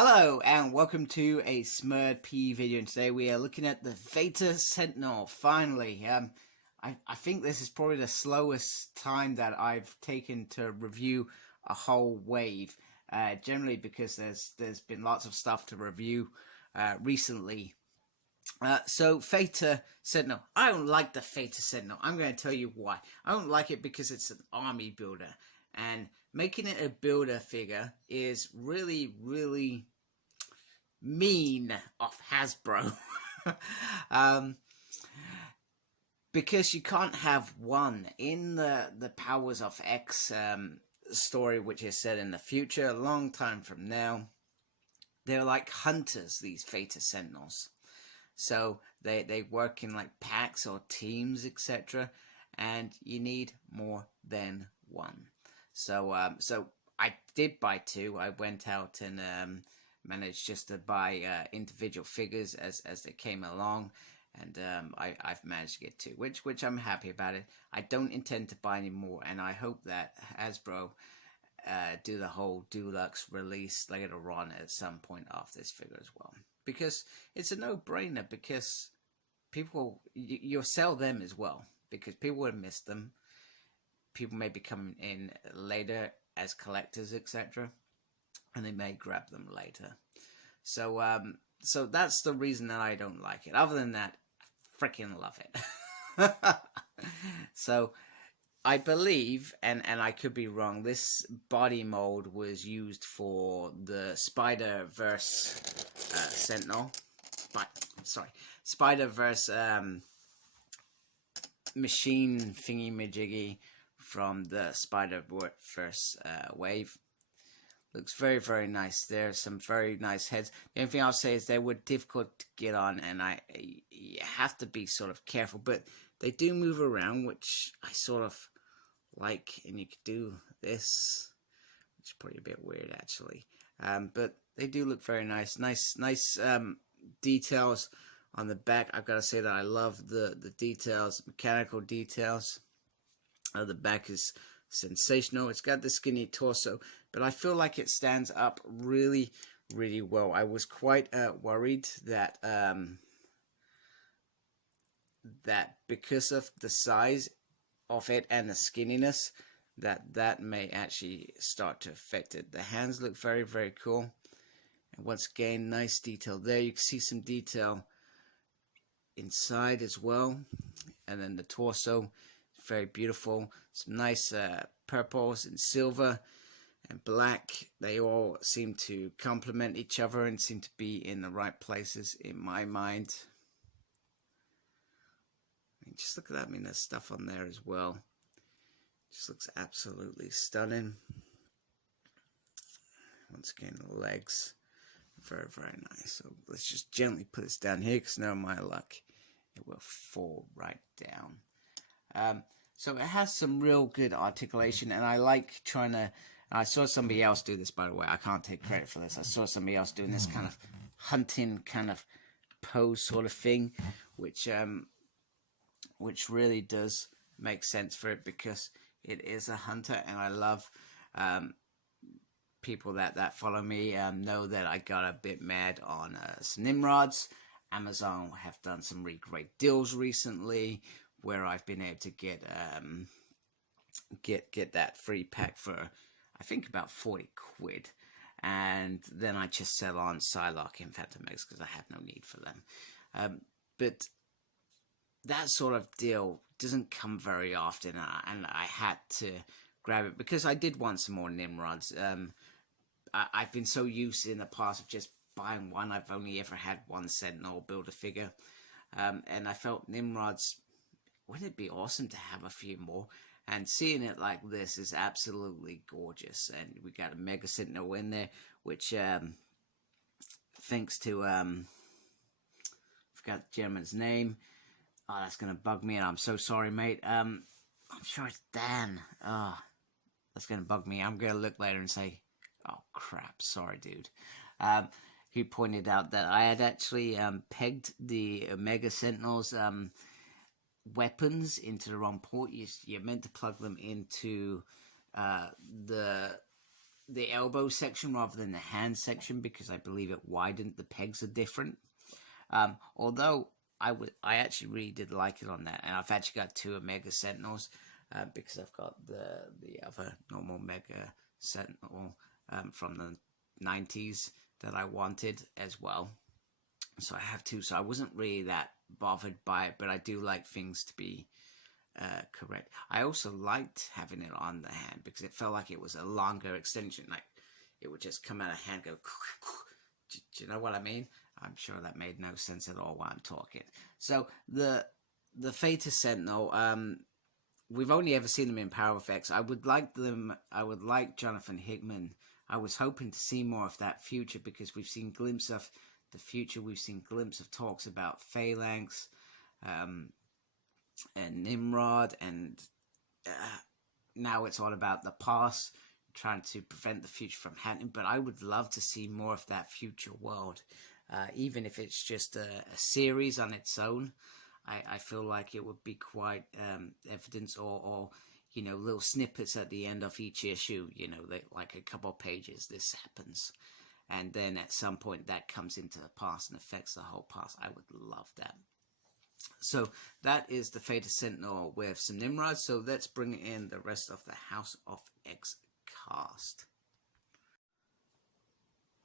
Hello and welcome to a Smurd P video, and today we are looking at the Theta Sentinel. Finally, I think this is probably the slowest time that I've taken to review a whole wave. Generally because there's been lots of stuff to review recently. So Theta Sentinel, I don't like the Theta Sentinel. I'm going to tell you why. I don't like it because it's an army builder. And making it a builder figure is really mean of Hasbro. Because you can't have one. In the Powers of X story, which is set in the future, a long time from now, they're like hunters, these Theta Sentinels. So they work in like packs or teams, etc. And you need more than one. So I did buy two. I went out and managed just to buy individual figures as they came along, and I've managed to get two, which I'm happy about it. I don't intend to buy any more, and I hope that Hasbro do the whole deluxe release later on at some point of this figure as well, because it's a no-brainer. Because people, you'll sell them as well, because people would have missed them. People may be coming in later as collectors, etc., and they may grab them later. So so that's the reason that I don't like it. Other than that, I freaking love it. So I believe, and I could be wrong, this body mold was used for the Spider-Verse Sentinel. Spider-Verse machine thingy-majiggy from the Spider-Verse wave. Looks very nice. There's some very nice heads. The only thing I'll say is they were difficult to get on, and you have to be sort of careful. But they do move around, which I sort of like. And you could do this, which is probably a bit weird actually. But they do look very nice. Nice details on the back. I've got to say that I love the details, mechanical details. The back is sensational. It's got the skinny torso, but I feel like it stands up really well. I was quite worried that that because of the size of it and the skinniness, that may actually start to affect it. The hands look very cool, and once again, nice detail there. You can see some detail inside as well, and then the torso, very beautiful. Some nice purples and silver and black. They all seem to complement each other and seem to be in the right places in my mind. I mean, just look at that. I mean, there's stuff on there as well. Just looks absolutely stunning. Once again, the legs, very nice. So let's just gently put this down here, because now my luck, it will fall right down. So it has some real good articulation, and I like trying to. I saw somebody else do this, by the way. I can't take credit for this. I saw somebody else doing this kind of hunting kind of pose sort of thing, which really does make sense for it, because it is a hunter, and I love people that follow me know that I got a bit mad on some Nimrods. Amazon have done some really great deals recently, where I've been able to get that free pack for, I think, about 40 quid, and then I just sell on Psylocke and Phantom Eggs because I have no need for them. But that sort of deal doesn't come very often, and I had to grab it because I did want some more Nimrods. I've been so used in the past of just buying one. I've only ever had one Sentinel builder figure, and I felt Nimrods, wouldn't it be awesome to have a few more? And seeing it like this is absolutely gorgeous. And we got a Mega Sentinel in there, which thanks to forgot the gentleman's name. Oh, that's gonna bug me, and I'm so sorry, mate. I'm sure it's Dan. Oh, that's gonna bug me. I'm gonna look later and say, oh crap, sorry, dude. He pointed out that I had actually pegged the Mega Sentinels weapons into the wrong port. You're meant to plug them into the the elbow section rather than the hand section because I believe it widened. The pegs are different. Although I actually really did like it on that, and I've actually got 2 Omega Sentinels because I've got the other normal Mega Sentinel from the 90s that I wanted as well. So I have 2. So I wasn't really that bothered by it, but I do like things to be correct. I also liked having it on the hand because it felt like it was a longer extension. Like it would just come out of hand, go. Do you know what I mean? I'm sure that made no sense at all while I'm talking. So the Theta Sentinel, we've only ever seen them in Power Effects. I would like Jonathan Hickman. I was hoping to see more of that future because we've seen glimpses of the future. We've seen glimpses of talks about Phalanx and Nimrod, and now it's all about the past, trying to prevent the future from happening. But I would love to see more of that future world, even if it's just a series on its own. I feel like it would be quite evidence or you know, little snippets at the end of each issue, you know, like a couple of pages, this happens. And then at some point that comes into the past and affects the whole past. I would love that. So that is the Theta Sentinel with some Nimrod. So let's bring in the rest of the House of X cast.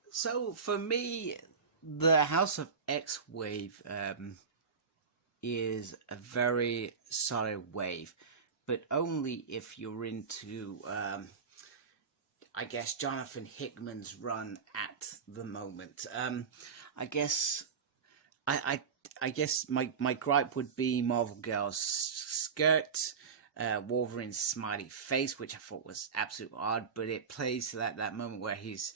So for me, the House of X wave is a very solid wave, but only if you're into I guess Jonathan Hickman's run at the moment. I guess I guess my gripe would be Marvel Girl's skirt, Wolverine's smiley face, which I thought was absolutely odd, but it plays to that moment where he's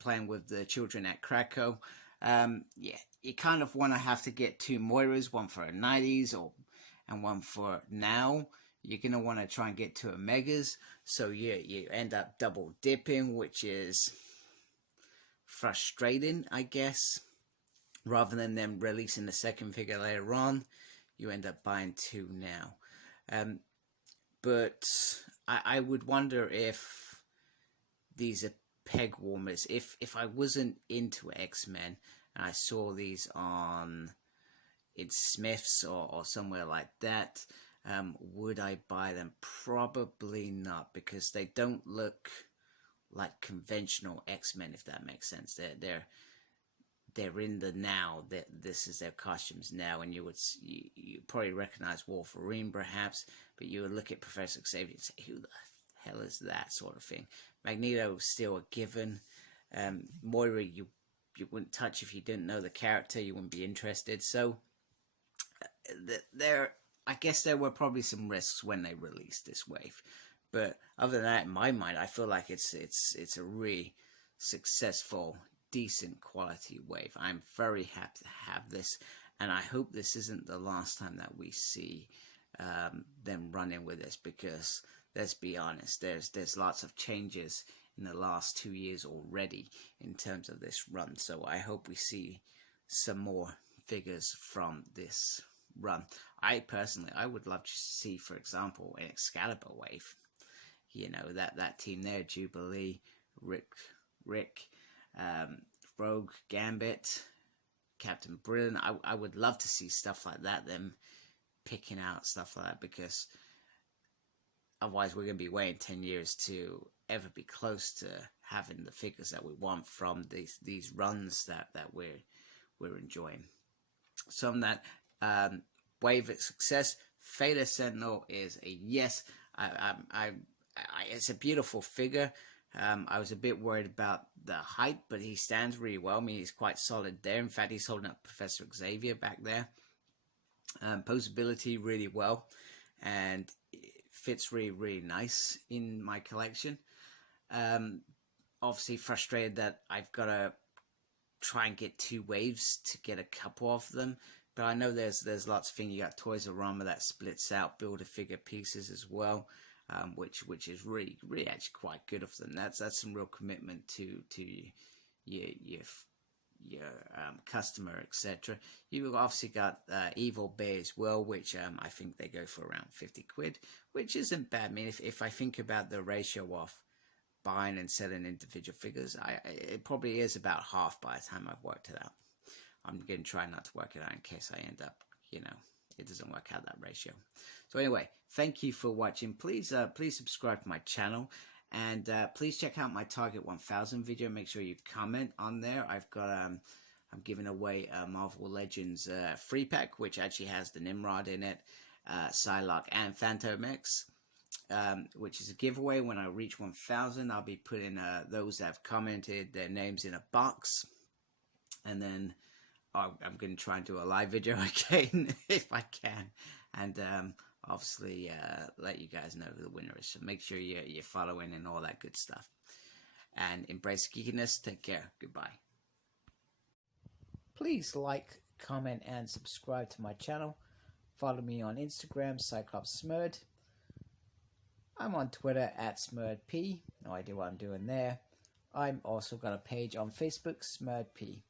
playing with the children at Krakow. Yeah, you kind of want to have to get 2 Moiras, one for the 90s and one for now. You're going to want to try and get 2 Omegas, so you end up double dipping, which is frustrating, I guess. Rather than them releasing the second figure later on, you end up buying 2 now. But I would wonder if these are peg warmers. If I wasn't into X-Men and I saw these in Smith's or somewhere like that, would I buy them? Probably not, because they don't look like conventional X-Men, if that makes sense. They're in the now. This is their costumes now, and you probably recognize Wolverine perhaps, but you would look at Professor Xavier and say, who the hell is that, sort of thing. Magneto is still a given. Moira you wouldn't touch if you didn't know the character. You wouldn't be interested. So I guess there were probably some risks when they released this wave, but other than that, in my mind, I feel like it's a really successful, decent quality wave. I'm very happy to have this, and I hope this isn't the last time that we see them running with this, because let's be honest, there's lots of changes in the last 2 years already in terms of this run. So I hope we see some more figures from this run. I would love to see, for example, an Excalibur wave. You know, that team there, Jubilee, Rick, Rogue, Gambit, Captain Britain. I would love to see stuff like that, them picking out stuff like that, because otherwise we're going to be waiting 10 years to ever be close to having the figures that we want from these runs that we're enjoying. So on that wave of success, Theta Sentinel is a yes. It's a beautiful figure. I was a bit worried about the height, but he stands really well. I mean, he's quite solid there. In fact, he's holding up Professor Xavier back there. Posability really well, and it fits really, really nice in my collection. Obviously frustrated that I've got to try and get 2 waves to get a couple of them. But I know there's lots of things. You got Toys R Us that splits out Build-A-Figure pieces as well, which is really actually quite good of them. That's some real commitment to your customer, etc. You've obviously got Evil Bay as well, which I think they go for around 50 quid, which isn't bad. I mean, if I think about the ratio of buying and selling individual figures. It probably is about half by the time I've worked it out. I'm going to try not to work it out in case I end up, it doesn't work out that ratio. So anyway, thank you for watching. Please subscribe to my channel, and please check out my Target 1000 video. Make sure you comment on there. I've got I'm giving away a Marvel Legends free pack, which actually has the Nimrod in it, Psylocke, and Phantom X, which is a giveaway. When I reach 1000, I'll be putting those that have commented their names in a box, and then I'm going to try and do a live video again if I can, and obviously let you guys know who the winner is. So make sure you're following and all that good stuff, and embrace geekiness. Take care. Goodbye. Please like, comment, and subscribe to my channel. Follow me on Instagram, Cyclops Smurd. I'm on Twitter at SmurdP. No idea what I'm doing there. I'm also got a page on Facebook, SmurdP.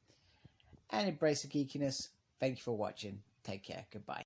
And embrace the geekiness. Thank you for watching. Take care. Goodbye.